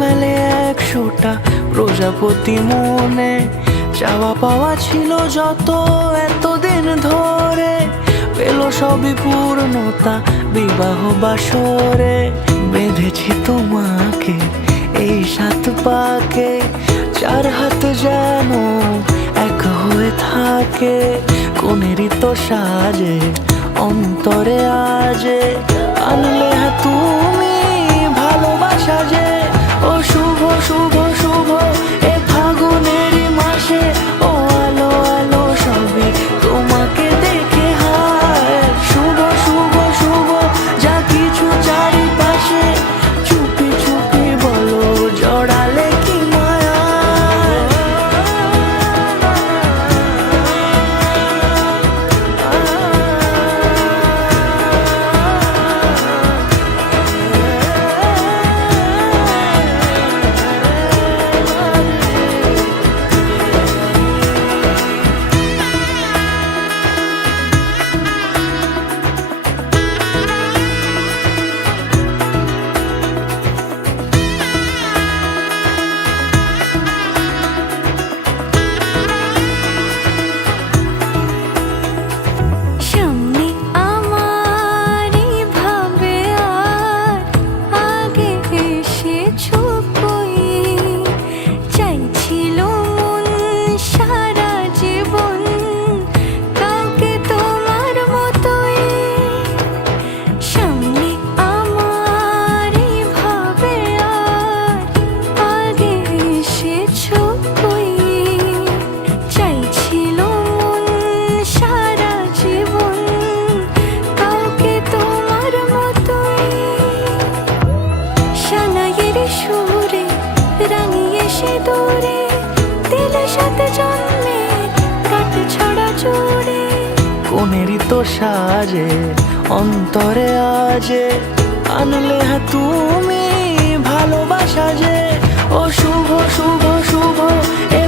মেলে 100টা প্রজাপতি মনে, চাওয়া পাওয়া ছিল যত এতদিন ধরে, পেল সবই পূর্ণতা বিবাহ বাসরে। বেঁধেছি তোমাকে এই 7 পাকে, 4 হাত যেন এক হয়ে থাকে। কোনেরই তো সাজে অন্তরে আজে, আনলে তুমি ভালোবাসা যে। ও শুভ শুভ শুভ এ ফাগুনেরই মাসে, ও আলো আলো সবই তোমাকে দেখে হায়। শুভ শুভ শুভ যা কিছু চারিপাশে, চুপি চুপি বলো জড়ালে কি মায়া। কোনেরই তো সাজে অন্তরে আজে, আনলে তুমি ভালোবাসা যে। ও শুভ শুভ শুভ এ